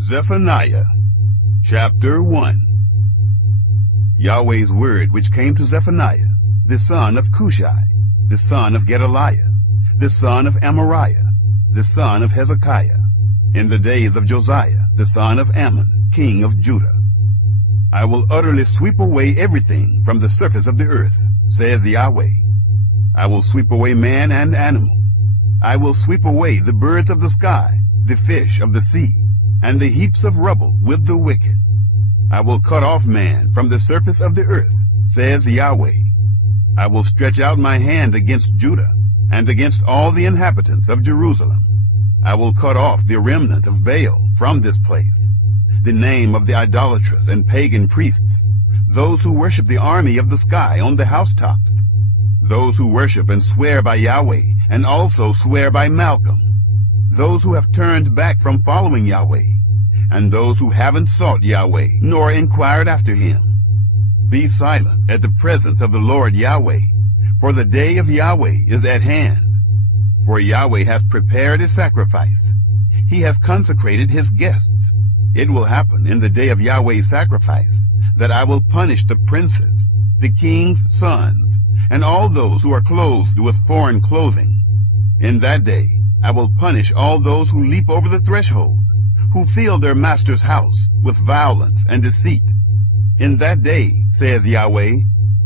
Zephaniah, chapter 1. Yahweh's word which came to Zephaniah, the son of Cushai, the son of Gedaliah, the son of Amariah, the son of Hezekiah, in the days of Josiah, the son of Ammon, king of Judah. I will utterly sweep away everything from the surface of the earth, says Yahweh. I will sweep away man and animal. I will sweep away the birds of the sky, the fish of the sea, and the heaps of rubble with the wicked. I will cut off man from the surface of the earth, says Yahweh. I will stretch out my hand against Judah, and against all the inhabitants of Jerusalem. I will cut off the remnant of Baal from this place, the name of the idolatrous and pagan priests, those who worship the army of the sky on the housetops, those who worship and swear by Yahweh, and also swear by Malcolm, those who have turned back from following Yahweh, and those who haven't sought Yahweh, nor inquired after him. Be silent at the presence of the Lord Yahweh, for the day of Yahweh is at hand. For Yahweh has prepared a sacrifice. He has consecrated his guests. It will happen in the day of Yahweh's sacrifice that I will punish the princes, the king's sons, and all those who are clothed with foreign clothing. In that day I will punish all those who leap over the threshold, who fill their master's house with violence and deceit. In that day, says Yahweh,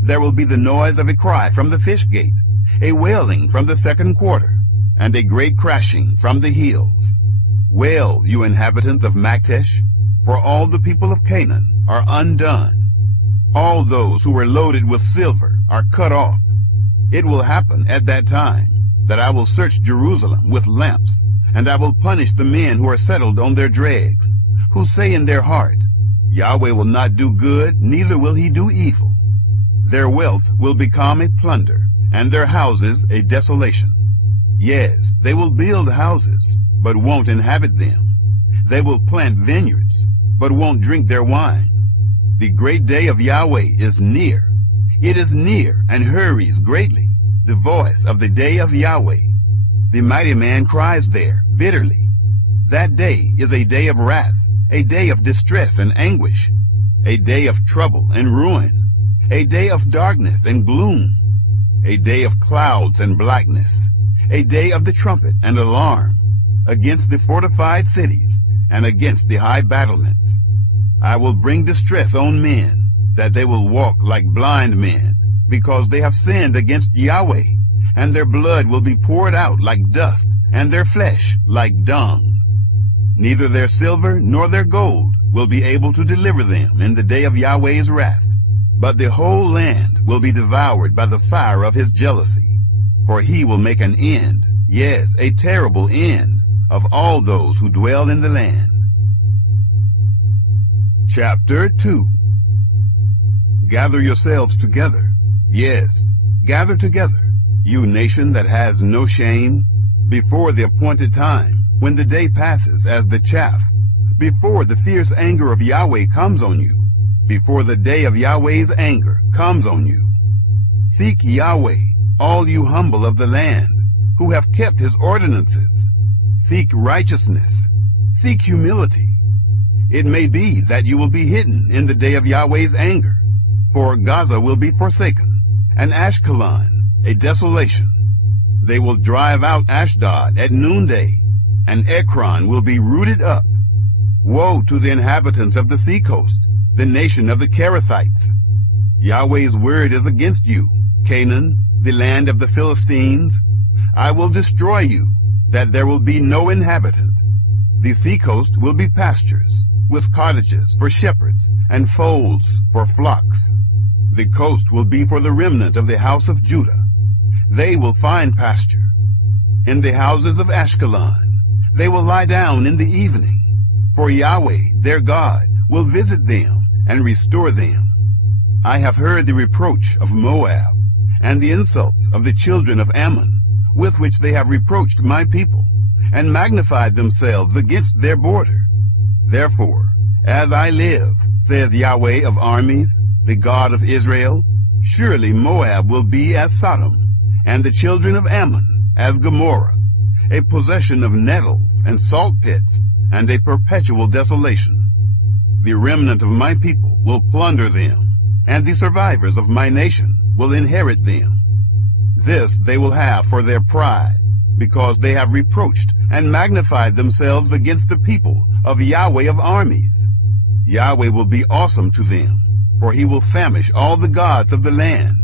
there will be the noise of a cry from the fish gate, a wailing from the second quarter, and a great crashing from the hills. Wail, you inhabitants of Maktesh, for all the people of Canaan are undone. All those who were loaded with silver are cut off. It will happen at that time that I will search Jerusalem with lamps, and I will punish the men who are settled on their dregs, who say in their heart, Yahweh will not do good, neither will he do evil. Their wealth will become a plunder, and their houses a desolation. Yes, they will build houses, but won't inhabit them. They will plant vineyards, but won't drink their wine. The great day of Yahweh is near. It is near and hurries greatly, the voice of the day of Yahweh. The mighty man cries there bitterly. That day is a day of wrath, a day of distress and anguish, a day of trouble and ruin, a day of darkness and gloom, a day of clouds and blackness, a day of the trumpet and alarm, against the fortified cities and against the high battlements. I will bring distress on men, that they will walk like blind men, because they have sinned against Yahweh, and their blood will be poured out like dust, and their flesh like dung. Neither their silver nor their gold will be able to deliver them in the day of Yahweh's wrath, but the whole land will be devoured by the fire of his jealousy. For he will make an end, yes, a terrible end, of all those who dwell in the land. Chapter 2. Gather yourselves together, yes, gather together, you nation that has no shame, before the appointed time, when the day passes as the chaff, before the fierce anger of Yahweh comes on you, before the day of Yahweh's anger comes on you. Seek Yahweh, all you humble of the land, who have kept his ordinances. Seek righteousness, seek humility. It may be that you will be hidden in the day of Yahweh's anger, for Gaza will be forsaken, and Ashkelon a desolation. They will drive out Ashdod at noonday, and Ekron will be rooted up. Woe to the inhabitants of the seacoast, the nation of the Kerethites. Yahweh's word is against you, Canaan, the land of the Philistines. I will destroy you, that there will be no inhabitant. The seacoast will be pastures, with cottages for shepherds, and folds for flocks. The coast will be for the remnant of the house of Judah. They will find pasture. In the houses of Ashkelon, they will lie down in the evening, for Yahweh, their God, will visit them and restore them. I have heard the reproach of Moab, and the insults of the children of Ammon, with which they have reproached my people, and magnified themselves against their border. Therefore, as I live, says Yahweh of armies, the God of Israel, surely Moab will be as Sodom, and the children of Ammon as Gomorrah, a possession of nettles and salt pits and a perpetual desolation. The remnant of my people will plunder them, and the survivors of my nation will inherit them. This they will have for their pride, because they have reproached and magnified themselves against the people of Yahweh of armies. Yahweh will be awesome to them, for he will famish all the gods of the land.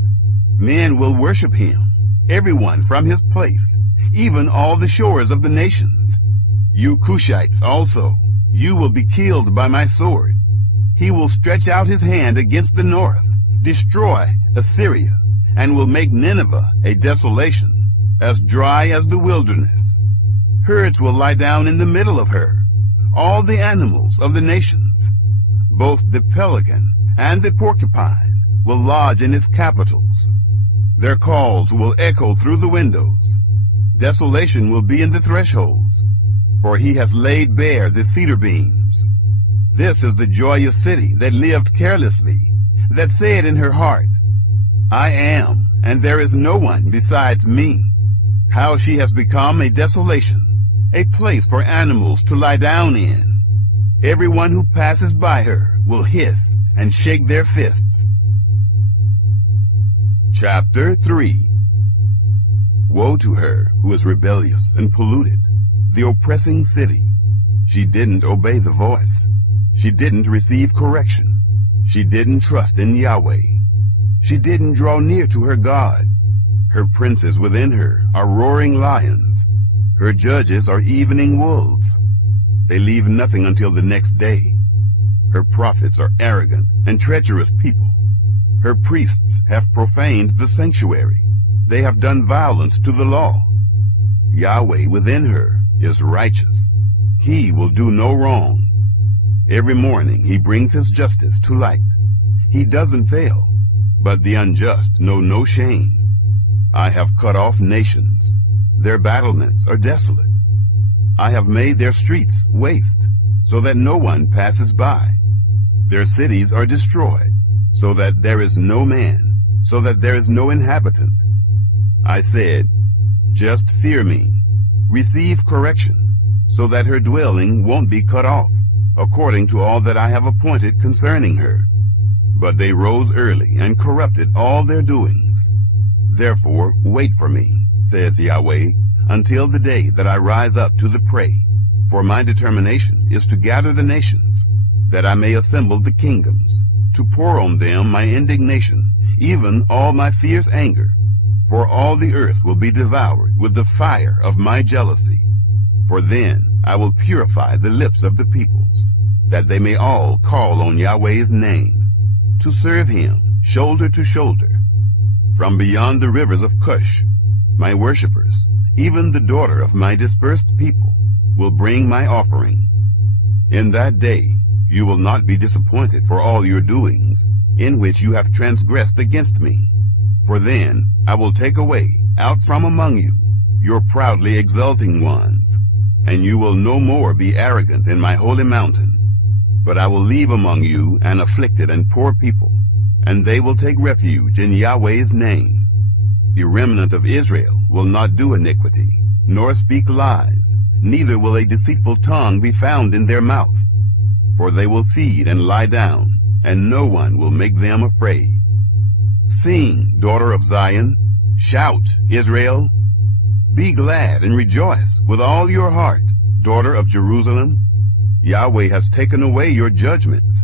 Men will worship him, everyone from his place, even all the shores of the nations. You Cushites also, you will be killed by my sword. He will stretch out his hand against the north, destroy Assyria, and will make Nineveh a desolation, as dry as the wilderness. Herds will lie down in the middle of her, all the animals of the nations. Both the pelican and the porcupine will lodge in its capitals. Their calls will echo through the windows. Desolation will be in the thresholds, for he has laid bare the cedar beams. This is the joyous city that lived carelessly, that said in her heart, I am, and there is no one besides me. How she has become a desolation, a place for animals to lie down in. Everyone who passes by her will hiss and shake their fists. Chapter 3. Woe to her who is rebellious and polluted, the oppressing city. She didn't obey the voice. She didn't receive correction. She didn't trust in Yahweh. She didn't draw near to her God. Her princes within her are roaring lions. Her judges are evening wolves. They leave nothing until the next day. Her prophets are arrogant and treacherous people. Her priests have profaned the sanctuary. They have done violence to the law. Yahweh within her is righteous. He will do no wrong. Every morning he brings his justice to light. He doesn't fail, but the unjust know no shame. I have cut off nations. Their battlements are desolate. I have made their streets waste, so that no one passes by. Their cities are destroyed, so that there is no man, so that there is no inhabitant. I said, just fear me. Receive correction, so that her dwelling won't be cut off, according to all that I have appointed concerning her. But they rose early and corrupted all their doings. Therefore wait for me, says Yahweh, until the day that I rise up to the prey. For my determination is to gather the nations, that I may assemble the kingdoms, to pour on them my indignation, even all my fierce anger. For all the earth will be devoured with the fire of my jealousy. For then I will purify the lips of the peoples, that they may all call on Yahweh's name, to serve him shoulder to shoulder. From beyond the rivers of Cush, my worshippers, even the daughter of my dispersed people, will bring my offering. In that day you will not be disappointed for all your doings, in which you have transgressed against me. For then I will take away out from among you your proudly exulting ones, and you will no more be arrogant in my holy mountain. But I will leave among you an afflicted and poor people, and they will take refuge in Yahweh's name. The remnant of Israel will not do iniquity, nor speak lies, neither will a deceitful tongue be found in their mouth. For they will feed and lie down, and no one will make them afraid. Sing, daughter of Zion. Shout, Israel. Be glad and rejoice with all your heart, daughter of Jerusalem. Yahweh has taken away your judgments.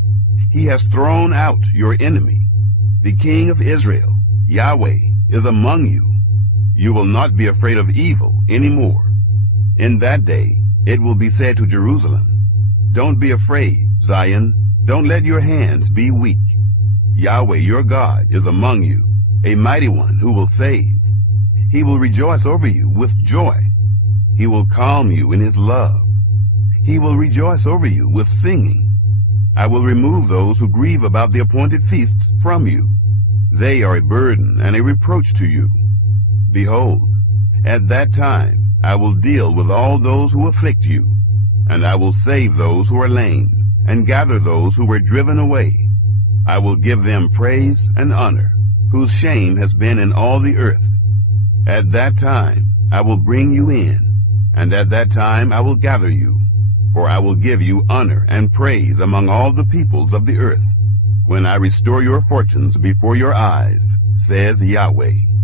He has thrown out your enemy. The King of Israel, Yahweh, is among you. You will not be afraid of evil any more. In that day it will be said to Jerusalem, don't be afraid, Zion. Don't let your hands be weak. Yahweh your God is among you, a mighty one who will save. He will rejoice over you with joy. He will calm you in his love. He will rejoice over you with singing. I will remove those who grieve about the appointed feasts from you. They are a burden and a reproach to you. Behold, at that time I will deal with all those who afflict you, and I will save those who are lame, and gather those who were driven away. I will give them praise and honor, whose shame has been in all the earth. At that time I will bring you in, and at that time I will gather you. For I will give you honor and praise among all the peoples of the earth, when I restore your fortunes before your eyes, says Yahweh.